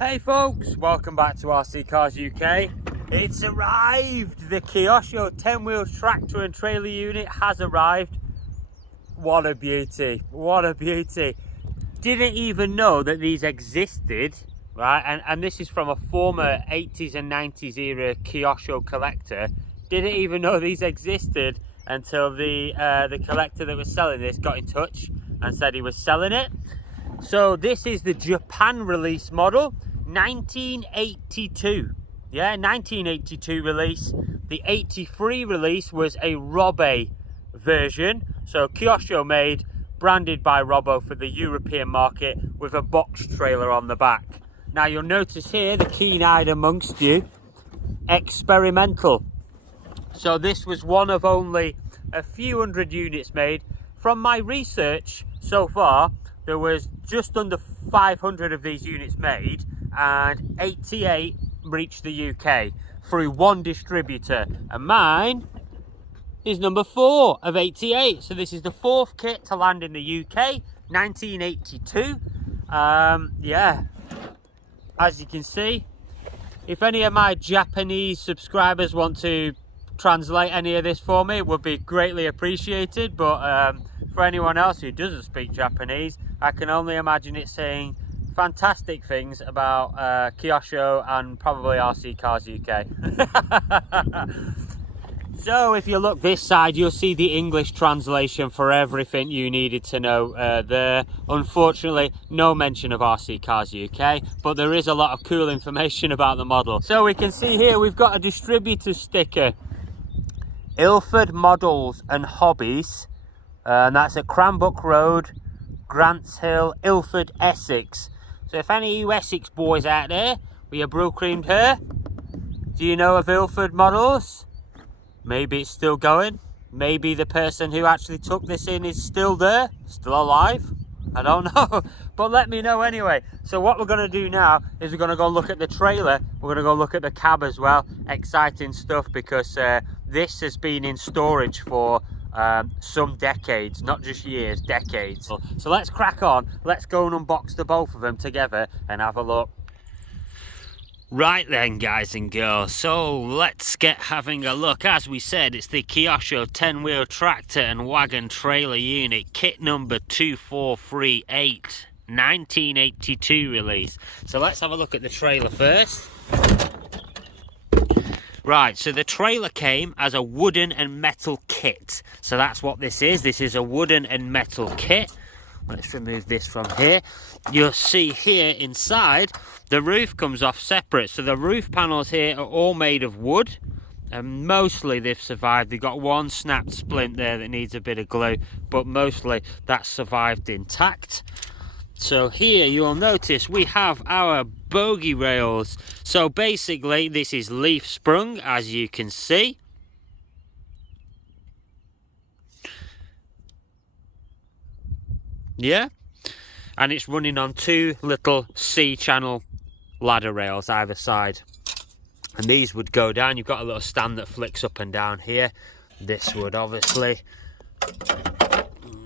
Hey folks, welcome back to RC Cars UK. It's arrived! The Kyosho 10-wheel tractor and trailer unit has arrived. What a beauty, what a beauty. Didn't even know that these existed, right? And this is from a former 80s and 90s era Kyosho collector. Didn't even know these existed until the collector that was selling this got in touch and said he was selling it. So this is the Japan release model, 1982. Yeah, 1982 release. The 83 release was a Robbe version. So Kyosho made, branded by Robbo for the European market with a box trailer on the back. Now you'll notice here, the keen-eyed amongst you, experimental. So this was one of only a few hundred units made. From my research so far, there was just under 500 of these units made and 88 reached the UK through one distributor, and mine is number 4 of 88. So this is the 4th kit to land in the UK, 1982. Yeah, as you can see, if any of my Japanese subscribers want to translate any of this for me, it would be greatly appreciated. But for anyone else who doesn't speak Japanese, I can only imagine it saying fantastic things about Kyosho and probably RC Cars UK. So if you look this side, you'll see the English translation for everything you needed to know there. Unfortunately, no mention of RC Cars UK, but there is a lot of cool information about the model. So we can see here we've got a distributor sticker, Ilford Models and Hobbies, and that's at Cranbrook Road, Grants Hill, Ilford, Essex. So if any of you Essex boys out there with your blue-creamed hair, do you know of Ilford Models? Maybe it's still going. Maybe the person who actually took this in is still there, still alive. I don't know, but let me know anyway. So what we're going to do now is we're going to go look at the trailer. We're going to go look at the cab as well. Exciting stuff, because this has been in storage for some decades, not just years, decades. So let's crack on. Let's go and unbox the both of them together and have a look. Right then, guys and girls, so let's get having a look. As we said, it's the Kyosho 10-wheel tractor and wagon trailer unit, kit number 2438, 1982 release. So let's have a look at the trailer first. Right, so the trailer came as a wooden and metal kit. So that's what this is. This is a wooden and metal kit. Let's remove this from here. You'll see here inside, the roof comes off separate. So the roof panels here are all made of wood, and mostly they've survived. They've got one snapped splint there that needs a bit of glue, but mostly that's survived intact. So here you'll notice we have our bogie rails. So basically this is leaf sprung, as you can see. Yeah, and it's running on 2 little C-channel ladder rails either side, and these would go down. You've got a little stand that flicks up and down here. This would obviously,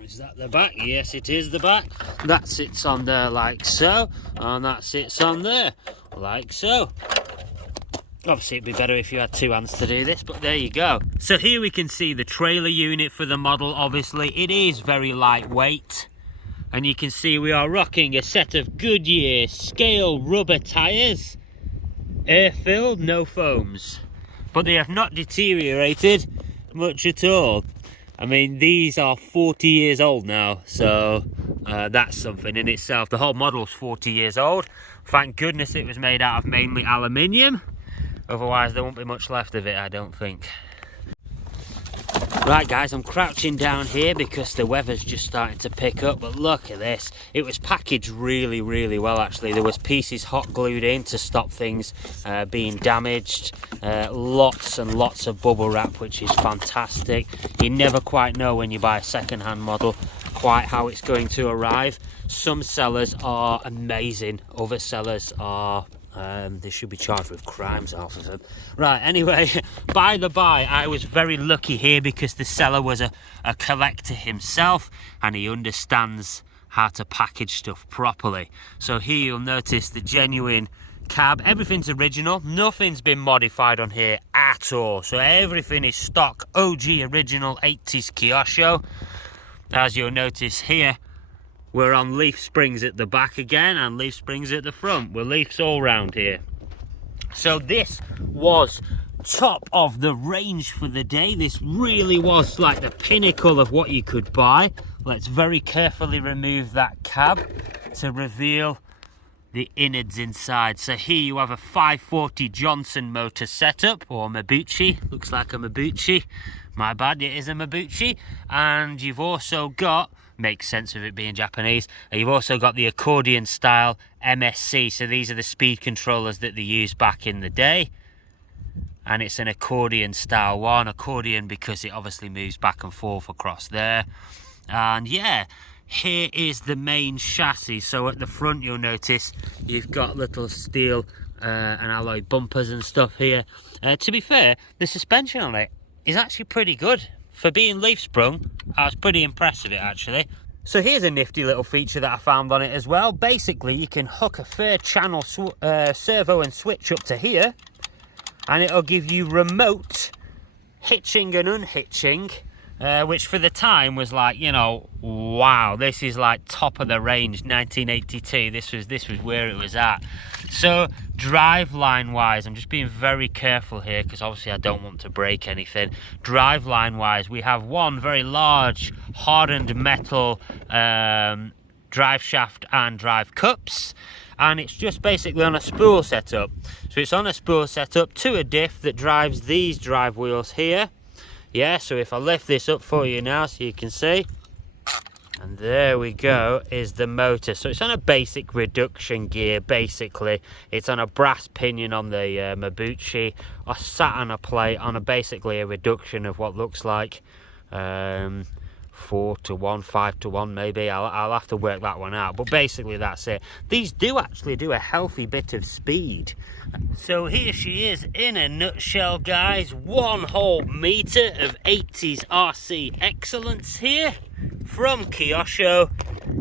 is that the back? Yes, it is the back. That sits on there like so, and that sits on there like so. Obviously it'd be better if you had 2 hands to do this, but there you go. So here we can see the trailer unit for the model. Obviously it is very lightweight, and you can see we are rocking a set of Goodyear scale rubber tyres, air-filled, no foams, but they have not deteriorated much at all. I mean, these are 40 years old now, so that's something in itself. The whole model's 40 years old. Thank goodness it was made out of mainly aluminium, otherwise there won't be much left of it, I don't think. Right guys, I'm crouching down here because the weather's just starting to pick up, but look at this. It was packaged really, really well actually. There was pieces hot glued in to stop things being damaged. Lots and lots of bubble wrap, which is fantastic. You never quite know when you buy a second-hand model quite how it's going to arrive. Some sellers are amazing, other sellers are they should be charged with crimes, half of them. Right, anyway, by the by, I was very lucky here because the seller was a collector himself, and he understands how to package stuff properly. So here you'll notice the genuine cab. Everything's original, nothing's been modified on here at all. So everything is stock, OG, original 80s kyosho. As you'll notice here, we're on leaf springs at the back again and leaf springs at the front. We're leafs all round here. So this was top of the range for the day. This really was like the pinnacle of what you could buy. Let's very carefully remove that cab to reveal the innards inside. So here you have a 540 Johnson motor setup, or Mabuchi. Looks like a Mabuchi. My bad, it is a Mabuchi. And you've also got, makes sense of it being Japanese, you've also got the accordion style MSC. So these are the speed controllers that they used back in the day. And it's an accordion style one. Accordion because it obviously moves back and forth across there. And yeah, here is the main chassis. So at the front you'll notice you've got little steel and alloy bumpers and stuff here. To be fair, the suspension on it is actually pretty good. For being leaf sprung, I was pretty impressed with it actually. So here's a nifty little feature that I found on it as well. Basically you can hook a fair channel servo and switch up to here, and it'll give you remote hitching and unhitching, which for the time was like, you know, wow, this is like top of the range. 1982, this was where it was at. So driveline wise, I'm just being very careful here because obviously I don't want to break anything. Driveline wise, we have one very large hardened metal drive shaft and drive cups, and it's just basically on a spool setup. So it's on a spool setup to a diff that drives these drive wheels here. Yeah, so if I lift this up for you now so you can see, and there we go, is the motor. So it's on a basic reduction gear, basically. It's on a brass pinion on the Mabuchi, or sat on a plate on basically a reduction of what looks like 4 to 1, 5 to 1 maybe. I'll have to work that one out, but basically that's it. These do actually do a healthy bit of speed. So here she is in a nutshell, guys. 1 whole meter of 80s RC excellence here from Kyosho.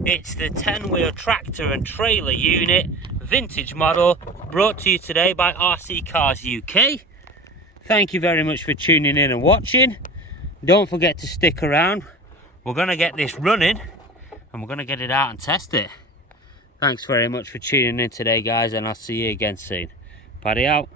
It's the 10-wheel tractor and trailer unit, vintage model, brought to you today by RC Cars UK. Thank you very much for tuning in and watching. Don't forget to stick around. We're going to get this running and we're going to get it out and test it. Thanks very much for tuning in today, guys, and I'll see you again soon. Paddy out.